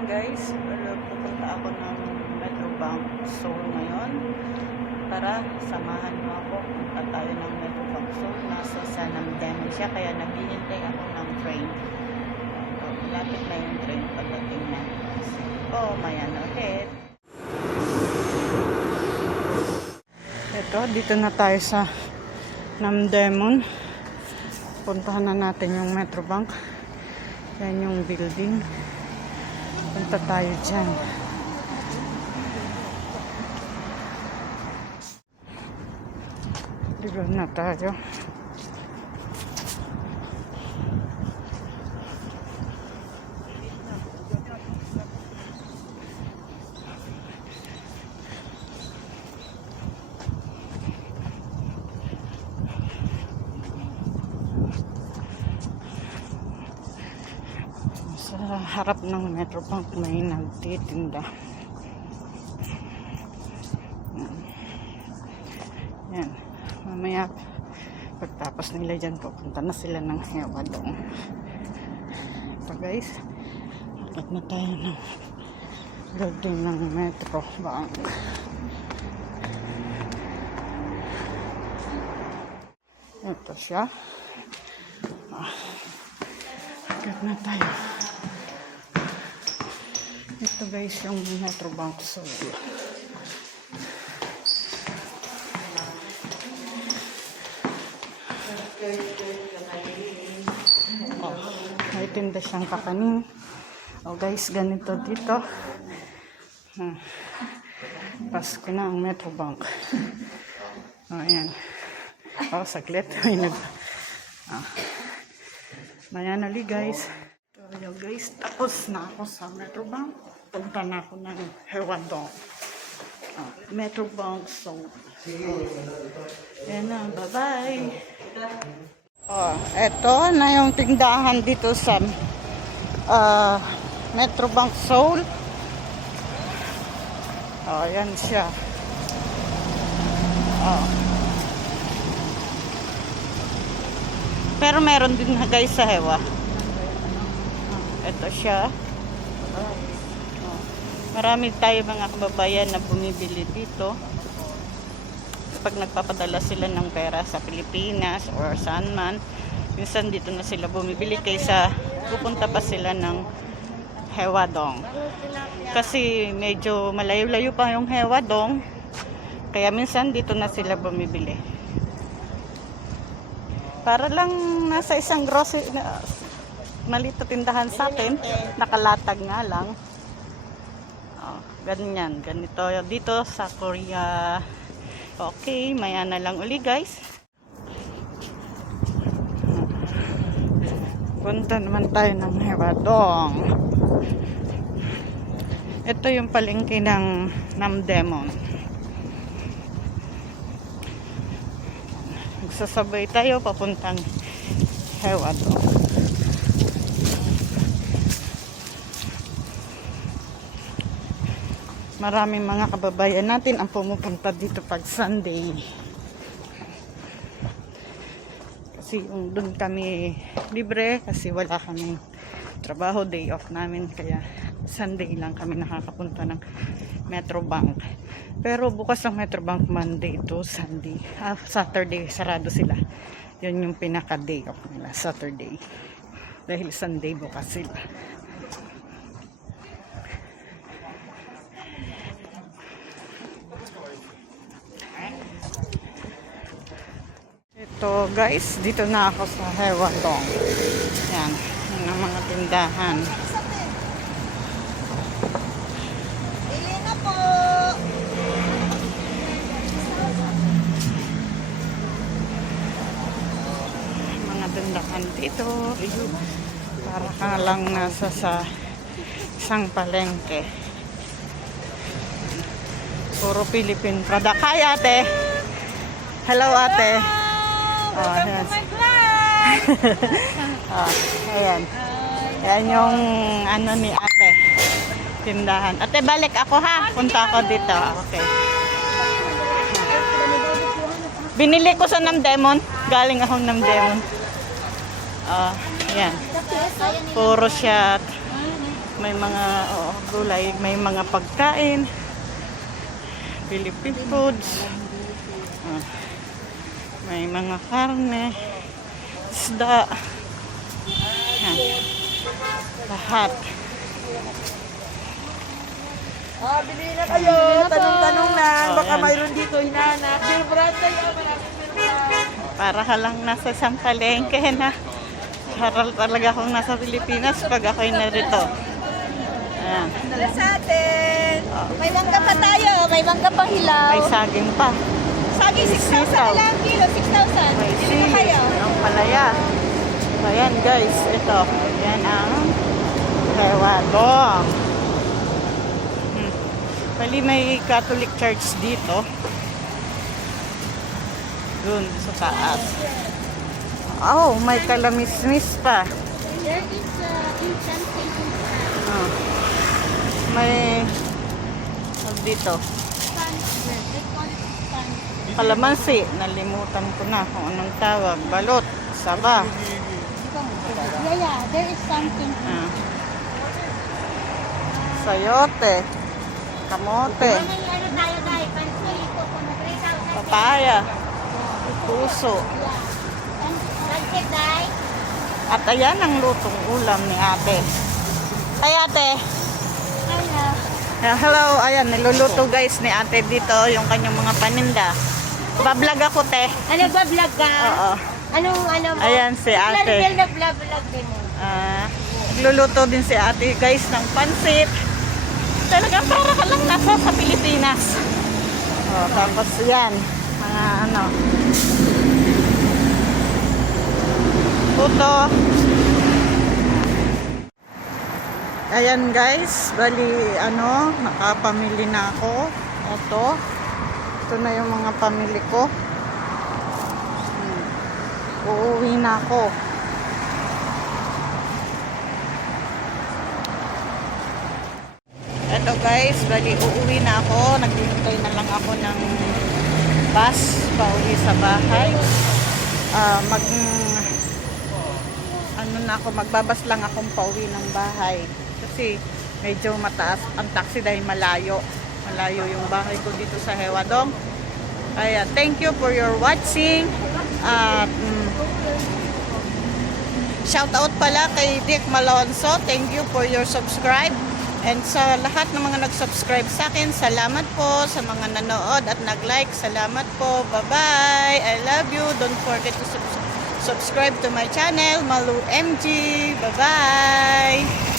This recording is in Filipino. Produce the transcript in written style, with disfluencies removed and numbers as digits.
morning guys. Pupunta ako ng Metrobank Seoul ngayon. Tara, samahan mo ako. Punta tayo ng Metrobank Seoul. Nasa Sanamden siya, kaya naghihintay ako ng train. Lapit na yung train pagdating na. Oh, mayan ulit. Ito, dito na tayo sa Namdemon. Puntahan na natin yung Metrobank. Yan yung building. Punta tayo dyan. Dito na tayo. Sa harap ng Metrobank may nagtitinda. Yan. Mamaya pagtapos nila dyan, pupunta na sila ng Hewadong. Ito guys, akit na tayo ng building ng Metrobank. Ito siya. Akit na tayo. Ito guys yung Metrobank Seoul. Oh, may tinda siyang kakanin. Oh guys, ganito dito. Pasko na ang Metrobank. Oh, ayan. Oh, saglit. May Mayan ali guys. So guys, tapos na ako sa Metrobank. Punta na ako ng Hewadong. Metrobank Seoul. Yan na, bye-bye. Oh, eto na yung tindahan dito sa Metrobank Seoul. Oh, yan siya. Oh. Pero meron din na guys sa Hewa. Ito siya. Marami tayo mga kababayan na bumibili dito. Pag nagpapadala sila ng pera sa Pilipinas or saan man, minsan dito na sila bumibili kaysa pupunta pa sila ng Hewadong. Kasi medyo malayo-layo pa yung Hewadong. Kaya minsan dito na sila bumibili. Para lang nasa isang grocery maliit na tindahan sa atin, nakalatag nga lang. Oh, ganyan, ganito dito sa Korea. Okay, maya na lang uli guys. Punta naman tayo ng Hewadong. Ito yung palengke ng Namdemon. Magsasabay tayo papuntang Hewadong. Maraming mga kababayan natin ang pumupunta dito pag Sunday. Kasi doon kami libre kasi wala kaming trabaho, day off namin. Kaya Sunday lang kami nakakapunta ng Metrobank. Pero bukas ang Metrobank Monday to Sunday. Saturday sarado sila. Yun yung pinaka day off nila, Saturday. Dahil Sunday bukas sila. Ito guys, dito na ako sa Hewadong. Yan, yan ang mga tindahan. Bili na po! Mga tindahan dito. Para ka lang nasa sa isang palengke. Puro Philippine product. Hi ate! Hello ate! Oh, yes. Oh, ayan. Yan yung ano ni ate. Tindahan. Ate, balik ako ha. Punta ako dito. Okay. Binili ko sa Namdemon. Galing akong Namdemon. Ayan. Puro siya May mga gulay, may mga pagkain. Philippine foods. May mga karne, isda. Yan. Lahat. Bili na kayo. Tanong-tanong na. Baka Ayan. mayroon dito hinahanap. Dear brand tayo. Maraming meron. Para ka lang nasa isang palengke na. Haral talaga akong nasa Pilipinas pag ako'y narito. Ayan. Dala sa atin. May mangga pa tayo. May mangga pa hilaw. May saging pa. Saging 6,000 na lang kilo. 6,000. May Bili na kayo. ang palaya. Ayan guys, ito. Yan ang Hewadong. Bali may Catholic Church dito. Dun sa taas. Oh, may kalamismis pa. There is instant saving Oh. May dito. Spanish bread. They call it Spanish. Kalamansi. Nalimutan ko na kung anong tawag. Balot. Saba. Yeah. There is something. Ah. Sayote. Kamote. May ano tayo dahil. Pansulito ko na 3,000. Papaya. Puso. Pansit dahil. At ayan ang lutong ulam ni ate. Ay ate. Hello. Hello. Ayan, niluluto guys ni ate dito yung kanyang mga paninda. Bablog ako te. Ano ba vlog ka? Oo. Anong ano mo? Ayan si ate. Claribel na vlog din mo. Nagluluto din si ate guys ng pansit. Talagang para ka lang nasa sa Pilipinas. Tapos yan. Mga ano. Puto. Ayan guys, bali ano, nakapamili na ako. Ito na yung mga pamili ko. Uuwi na ako. Ito guys, bali uuwi na ako. Naghihintay na lang ako ng bus pauwi sa bahay. Magbabas lang akong pauwi ng bahay. Kasi medyo mataas ang taxi dahil malayo. Malayo yung bahay ko dito sa Hewadong. Kaya thank you for your watching. Shout out pala kay Dick Malonzo. Thank you for your subscribe. And sa lahat ng mga nag-subscribe sa akin, salamat po. Sa mga nanood at nag-like, salamat po. Bye-bye. I love you. Don't forget to subscribe to my channel, Malu MG. Bye-bye.